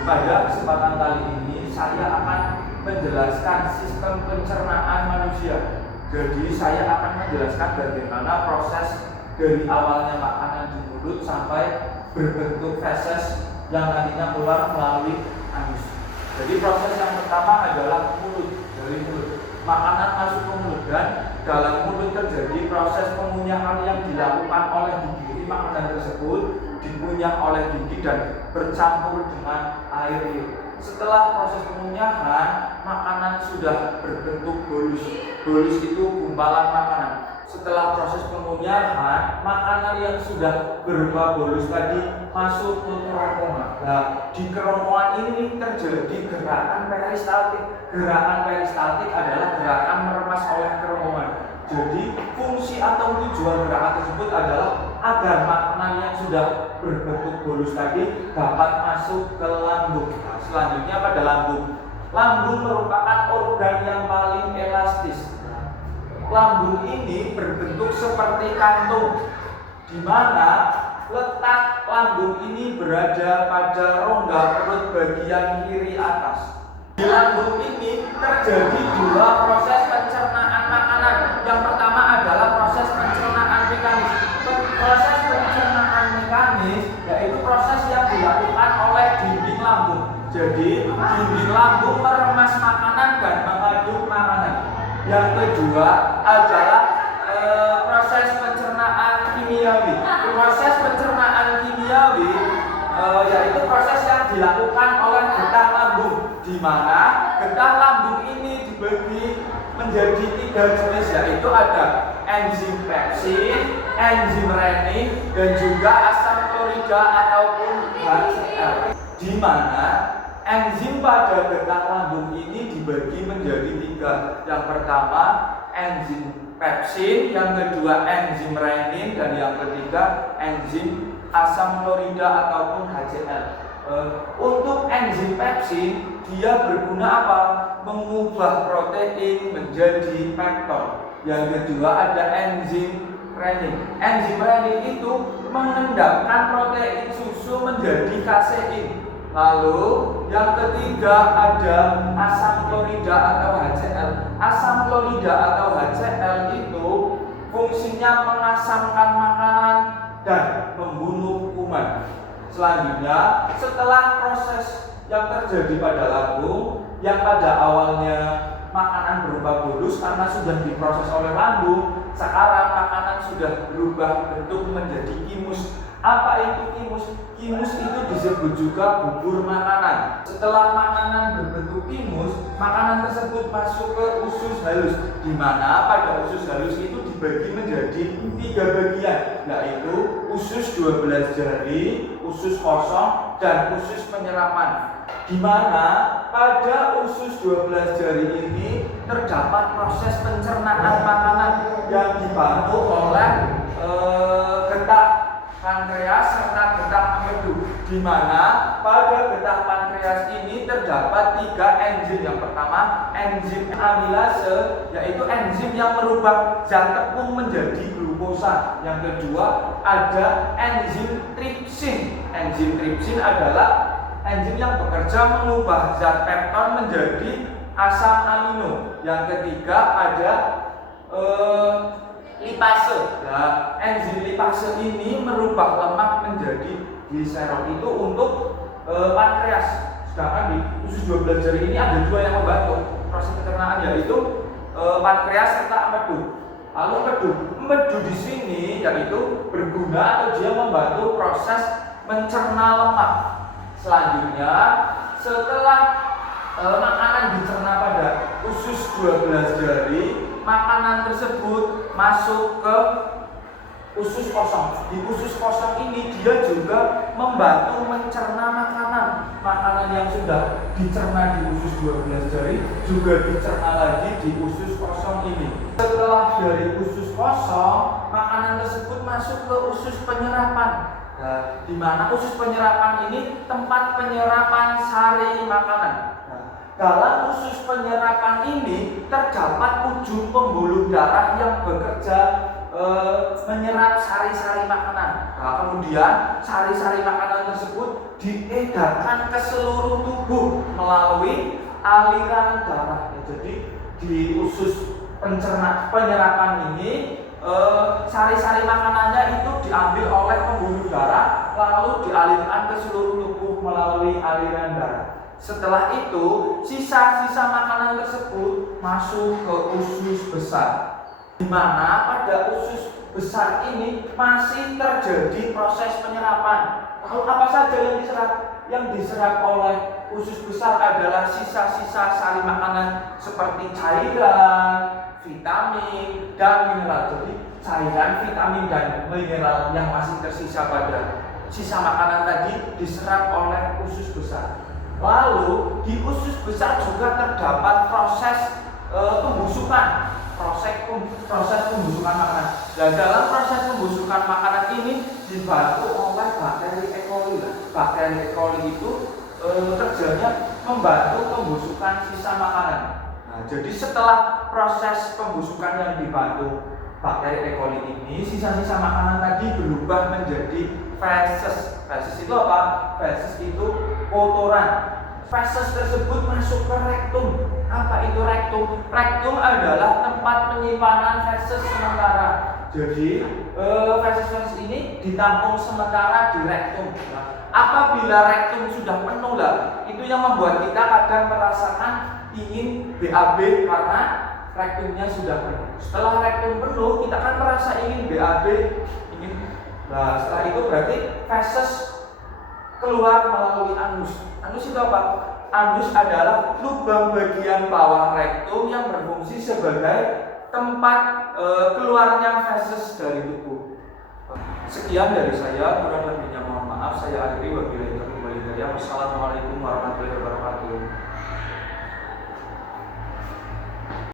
Pada kesempatan kali ini saya akan menjelaskan sistem pencernaan manusia. Jadi saya akan menjelaskan bagaimana proses dari awalnya makanan di mulut sampai berbentuk feses yang nantinya keluar melalui anus. Jadi proses yang pertama adalah mulut, dari mulut. Makanan masuk ke mulut dan dalam mulut terjadi proses pengunyahan yang dilakukan oleh gigi. Jadi makanan tersebut dikunyah oleh gigi dan bercampur dengan air liur. Setelah proses pengunyahan, makanan sudah berbentuk bolus. Bolus itu gumpalan makanan. Setelah proses pengunyahan, makanan yang sudah berupa bolus tadi masuk ke kerongkongan. Nah, di kerongkongan ini terjadi gerakan peristaltik. Gerakan peristaltik adalah gerakan meremas oleh kerongkongan. Jadi, fungsi atau tujuan gerakan tersebut adalah agar makanan yang sudah berbentuk bolus tadi dapat masuk ke lambung. Nah, selanjutnya pada lambung. Lambung merupakan organ yang paling elastis. Lambung ini berbentuk seperti kantung, di mana letak lambung ini berada pada rongga perut bagian kiri atas. Di lambung ini terjadi dua proses pencernaan makanan. Yang pertama adalah proses pencernaan mekanis. Proses pencernaan mekanis yaitu proses yang dilakukan oleh dinding lambung. Jadi dinding lambung meremas makanan dan mengaduk makanan. Yang kedua adalah proses pencernaan kimiawi. Proses pencernaan kimiawi yaitu proses yang dilakukan oleh getah lambung, di mana getah lambung ini dibagi menjadi tiga jenis, yaitu ada enzim pepsin, enzim renin, dan juga asam klorida ataupun HCl. Di mana enzim pada getah lambung ini dibagi menjadi tiga. Yang pertama enzim pepsin, yang kedua enzim renin, dan yang ketiga enzim asam klorida ataupun HCl. Untuk enzim pepsin, dia berguna apa? Mengubah protein menjadi peptol. Yang kedua ada enzim renin. Enzim renin itu mengendapkan protein susu menjadi kasein. Lalu yang ketiga ada asam klorida atau HCl. Asam klorida atau HCl itu fungsinya mengasamkan makanan dan membunuh kuman. Selanjutnya, setelah proses yang terjadi pada lambung, yang pada awalnya makanan berupa bolus karena sudah diproses oleh lambung, sekarang makanan sudah berubah bentuk menjadi kimus. Apa itu kimus? Kimus itu disebut juga bubur makanan. Setelah makanan berbentuk kimus, makanan tersebut masuk ke usus halus, di mana pada usus halus itu dibagi menjadi tiga bagian, yaitu usus 12 jari, usus kosong, dan usus penyerapan. Di mana pada usus 12 jari ini terdapat proses pencernaan makanan yang dibantu oleh getah pankreas serta getah empedu, di mana pada getah pankreas ini terdapat tiga enzim. Yang pertama enzim amilase, yaitu enzim yang merubah zat tepung menjadi glukosa. Yang kedua ada enzim tripsin. Enzim tripsin adalah enzim yang bekerja mengubah zat pepton menjadi asam amino. Yang ketiga ada lipase. Nah, enzim lipase ini merubah lemak menjadi gliserol, itu untuk pankreas. Sedangkan di usus 12 jari ini ada dua yang membantu proses pencernaan, yaitu pankreas serta empedu. Lalu empedu di sini yaitu berguna atau dia membantu proses mencerna lemak. Selanjutnya, setelah makanan dicerna pada usus 12 jari, makanan tersebut masuk ke usus kosong. Di usus kosong ini dia juga membantu mencerna makanan. Makanan yang sudah dicerna di usus 12 jari juga dicerna lagi di usus kosong ini. Setelah dari usus kosong, makanan tersebut masuk ke usus penyerapan. Nah, di mana usus penyerapan ini tempat penyerapan sari makanan. Dalam usus penyerapan ini terdapat ujung pembuluh darah yang bekerja menyerap sari-sari makanan. Nah, kemudian sari-sari makanan tersebut diedarkan ke seluruh tubuh melalui aliran darah. Jadi di usus penyerapan ini sari-sari makanannya itu diambil oleh pembuluh darah lalu dialirkan ke seluruh tubuh melalui aliran darah. Setelah itu sisa-sisa makanan tersebut masuk ke usus besar, di mana pada usus besar ini masih terjadi proses penyerapan. Lalu apa saja yang diserap? Yang diserap oleh usus besar adalah sisa-sisa sari makanan seperti cairan, vitamin, dan mineral. Jadi cairan, vitamin, dan mineral yang masih tersisa pada sisa makanan tadi diserap oleh usus besar. Lalu di usus besar juga terdapat proses pembusukan, proses pembusukan makanan. Dan dalam proses pembusukan makanan ini dibantu oleh bakteri E. coli. Bakteri E. coli itu kerjanya membantu pembusukan sisa makanan. Nah, jadi setelah proses pembusukan yang dibantu bakteri E. coli ini, sisa-sisa makanan tadi berubah menjadi feses. Feses itu apa? Feses itu kotoran. Feses tersebut masuk ke rektum. Apa itu rektum? Rektum adalah tempat penyimpanan feses sementara. Jadi feses-feses ini ditampung sementara di rektum. Nah, apabila rektum sudah penuh lah, itu yang membuat kita kadang merasakan ingin BAB karena rektumnya sudah penuh. Setelah rektum penuh, kita kan merasa ingin BAB, Nah, setelah itu berarti feses keluar melalui anus. Anus itu apa? Anus adalah lubang bagian bawah rektum yang berfungsi sebagai tempat keluarnya feses dari tubuh. Sekian dari saya, kurang lebihnya mohon maaf. Saya akhiri, wabillahi taufiq wal hidayah. Wassalamualaikum warahmatullahi wabarakatuh.